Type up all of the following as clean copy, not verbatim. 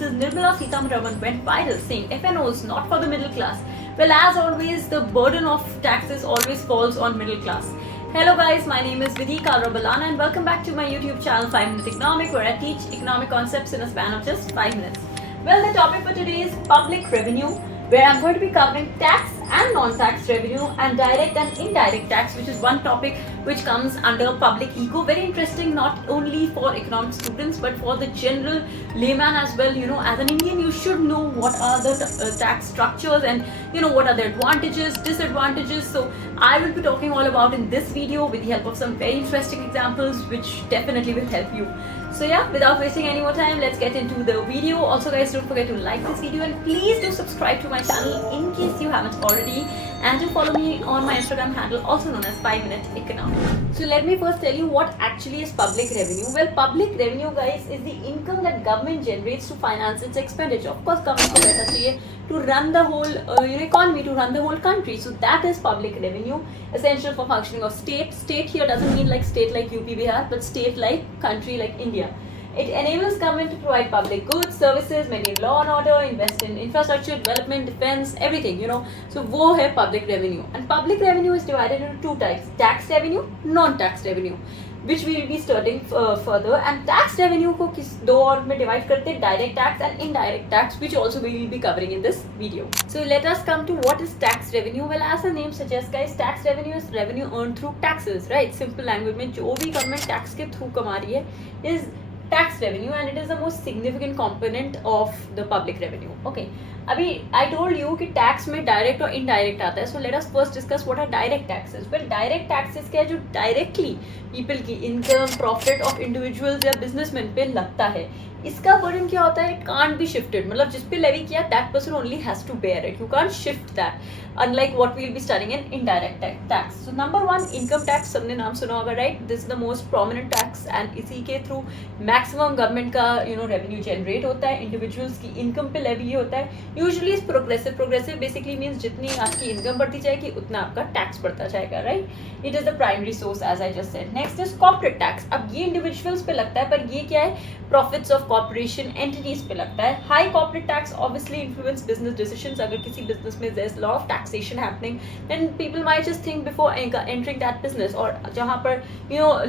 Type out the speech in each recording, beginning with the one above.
Mrs. Nirmala Sitharaman went viral saying FNOs not for the middle class. Well, as always, the burden of taxes always falls on middle class. Hello guys, my name is Vidhi Kalra-Balana and welcome back to my YouTube channel 5 Minute Economic, where I teach economic concepts in a span of just 5 minutes. Well, the topic for today is public revenue, where I'm going to be covering tax and non-tax revenue and direct and indirect tax, which is one topic which comes under public eco. Very interesting, not only for economics students but for the general layman as well. You know, as an Indian, you should know what are the tax structures and what are the advantages, disadvantages. So I will be talking all about in this video with the help of some very interesting examples which definitely will help you. So yeah, without wasting any more time, let's get into the video. Also guys, don't forget to like this video and please do subscribe to my channel in case you haven't already, and do follow me on my Instagram handle, also known as 5 Minute Economic. So let me first tell you what actually is public revenue. Well, public revenue guys is the income that government generates to finance its expenditure. Of course, government को पैसा चाहिए to run the whole economy, to run the whole country. So that is public revenue, essential for functioning of state. State here doesn't mean like state like UP Bihar, but state like country like India. It enables government to provide public goods, services, maintain law and order, invest in infrastructure, development, defense, everything, So वो है public revenue. And public revenue is divided into two types: tax revenue, non-tax revenue, which we will be studying further. And tax revenue को दो और में divide करते हैं: direct tax and indirect tax, which also we will be covering in this video. So let us come to what is tax revenue. Well, as the name suggests guys, tax revenue is revenue earned through taxes, right? Simple language में जो भी government tax के through कमा रही है is tax revenue, and it is the most significant component of the public revenue. Okay, अभी I told you कि tax में direct और indirect आता है. So let us first discuss what are direct taxes. Well, direct taxes क्या है जो directly people की income, profit of individuals या businessmen पे लगता है. इसका burden क्या होता है? It can't be shifted. मतलब जिस पे levy किया, that person only has to bear it. You can't shift that. Unlike what we will be studying in indirect tax. So number one, income tax. सबने नाम सुना होगा, right? This is the most prominent tax, and इसी के through maximum government का revenue generate होता है. Individuals की income पे levy होता है. Usually is progressive. Progressive basically means जितनी आपकी income बढ़ती जाएगी उतना आपका tax बढ़ता जाएगा, right? It is the primary source, as I just said. Next is corporate tax. अब ये individuals पे लगता है, पर ये क्या है? Profits of corporation entities पे लगता है. High corporate tax obviously influence business decisions. अगर किसी business में there's a lot of taxation happening, then people might just think before entering that business. और जहाँ पर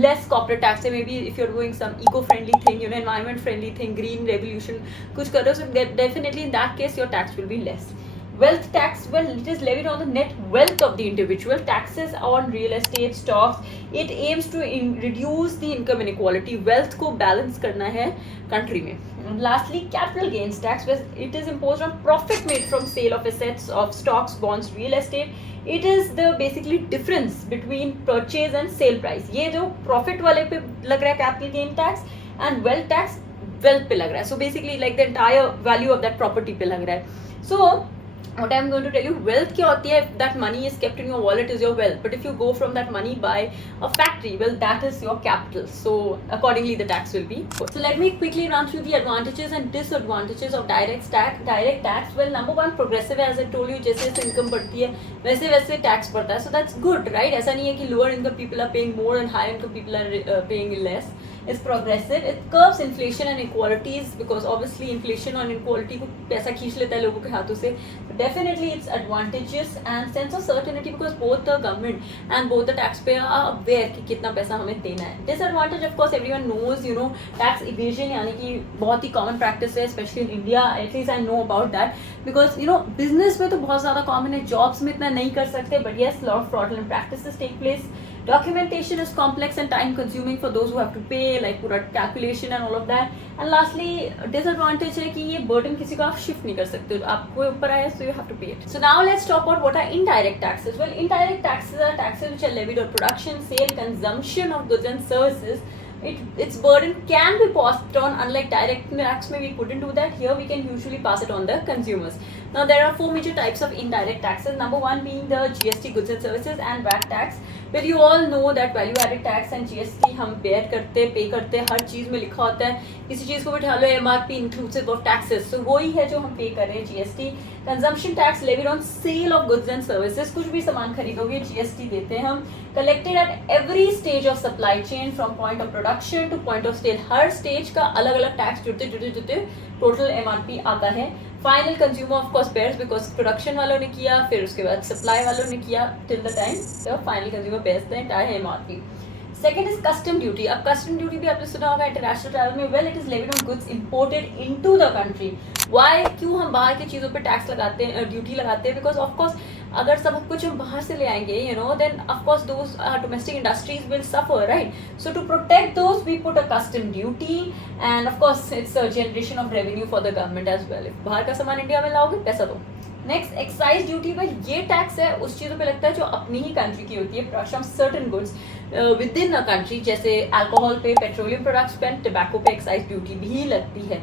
less corporate tax है, maybe if you're doing some eco-friendly thing, environment friendly thing, green revolution, कुछ करो, so definitely in that case your tax will be less. Wealth tax, well, it is levied on the net wealth of the individual. Taxes on real estate, stocks. It aims to reduce the income inequality. Wealth को balance करना है country में. And lastly, capital gains tax, where it is imposed on profit made from sale of assets of stocks, bonds, real estate. It is the basically difference between purchase and sale price. ये जो profit वाले पे लग रहा है capital gain tax, and wealth tax wealth पे लग रहा है. So basically like the entire value of that property पे लग रहा है. So what I'm going to tell you, wealth क्या होती है? If that money is kept in your wallet is your wealth, but if you go from that money buy a factory, well, that is your capital. So accordingly the tax will be put. So let me quickly run through the advantages and disadvantages of direct tax. Well, number one, progressive, as I told you, जैसे जैसे income बढ़ती है वैसे वैसे tax बढ़ता है. So that's good, right? ऐसा नहीं है कि lower income people are paying more and higher income people are paying less. Is progressive. It curbs inflation and inequalities, because obviously inflation और inequality को पैसा खींच लेता है लोगों के हाथों से. But definitely it's advantageous and sense of certainty, because both the government and both the taxpayer are aware कि कितना पैसा हमें देना है. Disadvantage, of course, everyone knows, tax evasion यानी कि बहुत ही common practice है, especially in India. At least I know about that, because business में तो बहुत ज़्यादा common है, jobs में इतना नहीं कर सकते, but yes, lot of fraudulent practices take place. Documentation is complex and time consuming for those who have to pay, like पूरा calculation and all of that. And lastly, disadvantage है कि ये burden किसी को आप shift नहीं कर सकते, आपको ऊपर आया, so you have to pay it. So now let's talk about what are indirect taxes. Well, indirect taxes are taxes which are levied on production, sale, consumption of goods and services. Its burden can be passed on. Unlike direct tax, we couldn't do that. Here we can usually pass it on the consumers. Now there are four major types of indirect taxes. Number one being the GST, goods and services, and VAT tax. Well, you all know that value added tax and GST हम bear करते हैं, पे करते हैं, हर चीज़ में लिखा होता है. किसी चीज़ को बिठा लो MRP inclusive of taxes. So वही है जो हम पे कर रहे हैं GST. Consumption tax levied on sale of goods and services. कुछ भी सामान खरीदोगे GST देते हैं हम. Collected at every stage of supply chain from point of production to point of sale. Her stage का अलग अलग tax जुड़ते टोटल MRP आता है. Final consumer of course bears because production वालों ने किया, फिर उसके बाद सप्लाई वालों ने किया, till the time the final consumer bears the entire MRP. Second is custom duty. अब कस्टम ड्यूटी भी आपने सुना होगा इंटरनेशनल ट्रैवल में. Well, it is levied on goods imported into the country. Why, क्यों हम बाहर की चीज़ों पे टैक्स लगाते हैं, ड्यूटी लगाते हैं? बिकॉज ऑफकोर्स अगर सब कुछ हम बाहर से ले आएंगे, you know, then of course those domestic industries will suffer, right? So to protect those we put a custom duty and of course it's a generation of revenue for the government as well. बाहर का सामान India में लाओगे, पैसा दो. Next, excise duty. पर ये tax है उस चीज़ों पे लगता है जो अपनी ही कंट्री की होती है. From certain goods within a country, जैसे अल्कोहल पे, पेट्रोलियम प्रोडक्ट्स पे, टबैको पे एक्साइज ड्यूटी भी लगती है.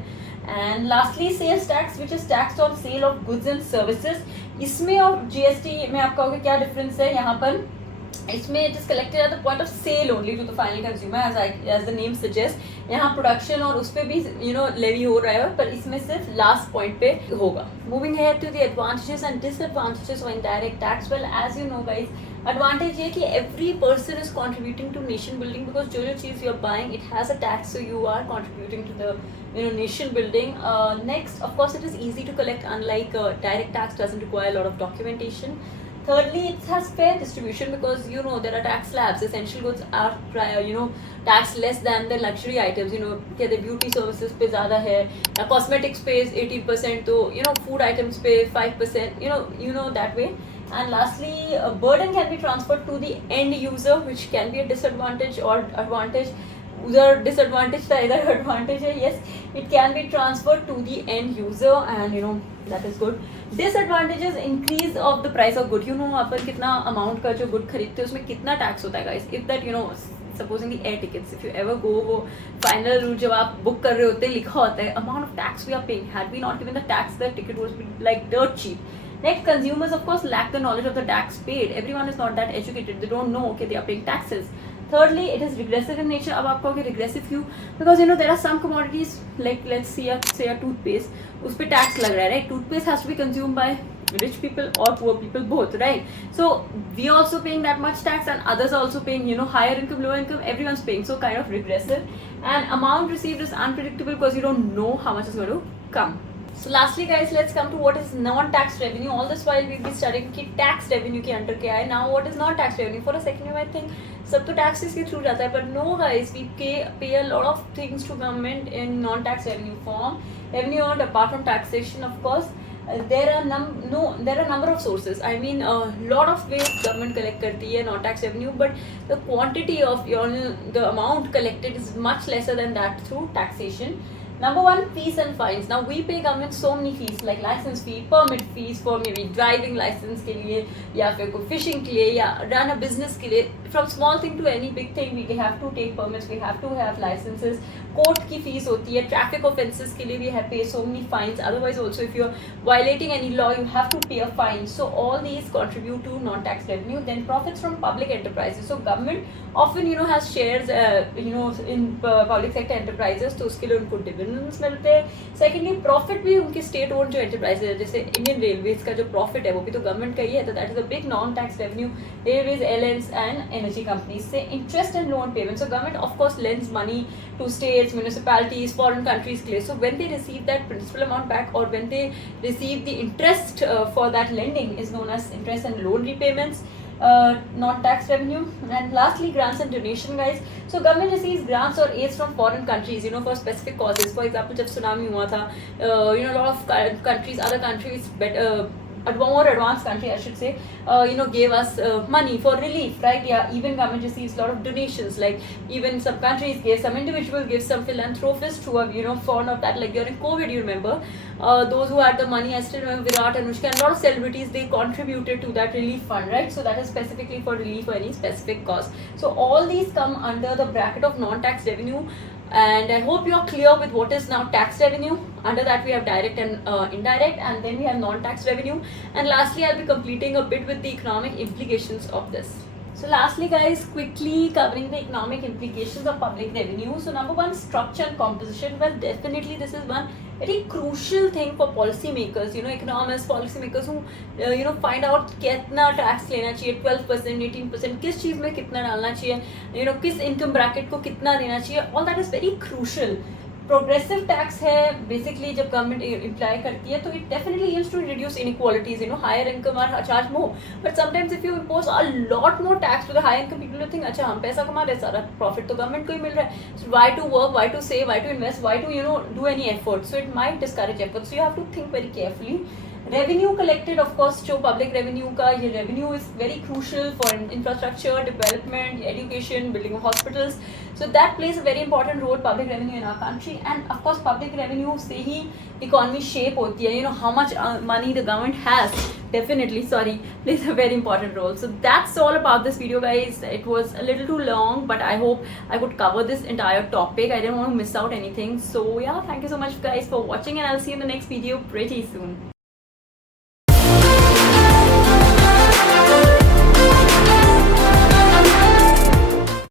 And lastly sales tax which is tax on sale of goods and services. इसमें और GST में आप कहोगे क्या डिफरेंस है? यहाँ पर इसमें it is collected at the point of sale only to the final consumer as the name suggest. यहाँ प्रोडक्शन और उस पर भी यू नो लेवी हो रहा है, पर इसमें सिर्फ लास्ट पॉइंट पे होगा. मूविंग है to the advantages and disadvantages of indirect tax. Well, as you know guys, advantage ये कि every person is contributing to nation building because जो जो चीज़ you are buying it has a tax, so you are contributing to the nation building. Next, of course, it is easy to collect, unlike direct tax doesn't require a lot of documentation. Thirdly, it has fair distribution because you know there are tax slabs. Essential goods are taxed less than the luxury items. You know, the beauty services पे ज़्यादा है, cosmetics पे 18%, तो food items पे 5%. You know that way. And lastly, a burden can be transferred to the end user, which can be a disadvantage or advantage. उधर disadvantage था, इधर advantage है. Yes, it can be transfer to the end user and that is good. Disadvantages, increase of the price of good. अपन कितना amount का जो good खरीदते हैं उसमें कितना टैक्स होता है guys. If that supposing air tickets, if you ever go, वो फाइनल रूल जब आप बुक कर रहे होते हैं लिखा होता है amount of tax we are paying. Had we not given the tax, the ticket was like dirt cheap. Next, consumers of course lack the knowledge of the tax paid. Everyone is not that educated. They don't know okay they are paying taxes. Thirdly, it is regressive in nature. अब आप कहोगे regressive क्यों? Because there are some commodities like let's say a toothpaste, उस पे tax लग रहा है, right? Toothpaste has to be consumed by rich people or poor people both, right? So we are also paying that much tax and others are also paying higher income, lower income, everyone's paying, so kind of regressive. And amount received is unpredictable because you don't know how much is going to come. So lastly guys, let's come to what is non-tax revenue. All this while we'll be studying कि tax revenue के under क्या है. Now what is non-tax revenue? For a second you might think सब तो taxes के through जाता है, but no guys, we pay a lot of things to government in non-tax revenue form. Revenue earned apart from taxation, of course. There are number of sources. I mean a lot of ways government collect करती है non-tax revenue, but the quantity of the amount collected is much lesser than that through taxation. Number one, fees and fines. Now we pay government so many fees like license fee, permit fees for maybe driving license के लिए या फिर कोई fishing के लिए या run a business के लिए. From small thing to any big thing we have to take permits, we have to have licenses. Court की फीस होती है, ट्रैफिक ऑफेंसेस के लिए we have pay so many fines. Otherwise also if you are violating any law you have to pay a fine. So all these contribute to non-tax revenue. Then profits from public enterprises. So government often has shares in public sector enterprises, तो उसके लिए उनको dividends मिलते हैं. Secondly profit भी उनके state own जो enterprises है, जैसे इंडियन रेलवेज का जो प्रॉफिट है वो भी तो गवर्नमेंट का ही है, तो that is a big non tax revenue. Railways, airlines and energy companies से interest and loan payment. So government of course lends money to states, municipalities, foreign countries के लिए. So when they receive that principal amount back or when they receive the interest for that lending is known as interest and loan repayments. Non-tax revenue. And lastly, grants and donation guys. So government receives grants or aids from foreign countries for specific causes. For example, जब tsunami हुआ था, a lot of countries, other countries more advanced country I should say gave us money for relief, right? Yeah, even government receives a lot of donations, like even some countries gave, some individuals give, some philanthropists who have fallen of that, like during COVID you remember those who had the money. I still remember Virat, Anushka and a lot of celebrities, they contributed to that relief fund, right? So that is specifically for relief or any specific cause. So all these come under the bracket of non-tax revenue. And I hope you are clear with what is now tax revenue. Under that we have direct and indirect, and then we have non-tax revenue. And lastly, I'll be completing a bit with the economic implications of this. So lastly guys, quickly covering the economic implications of public revenue. So number one, structure and composition. Well, definitely this is one very crucial thing for policy makers, economists, policy makers who find out कितना tax लेना चाहिए, 12%, 18%, किस चीज़ में कितना डालना चाहिए, किस income bracket को कितना देना चाहिए. All that is very crucial. Progressive tax है बेसिकली जब गवर्नमेंट इम्प्लाई करती है तो it definitely use to reduce inequalities, you know, higher income are charge more, but sometimes if you impose a lot more tax to the high income people think अच्छा हम पैसा कमा रहे हैं, सारा प्रॉफिट तो गवर्नमेंट को ही मिल रहा है, so why to work, why to save, why to invest, why to you know do any effort, so it might discourage effort, so you have to think very carefully. Revenue collected, of course, जो public revenue का ये revenue is very crucial for infrastructure development, education, building of hospitals. So that plays a very important role, public revenue in our country. And of course, public revenue से ही economy shape होती है. You know how much money the government has. Definitely, sorry, plays a very important role. So that's all about this video, guys. It was a little too long, but I hope I could cover this entire topic. I didn't want to miss out anything. So yeah, thank you so much, guys, for watching, and I'll see you in the next video pretty soon.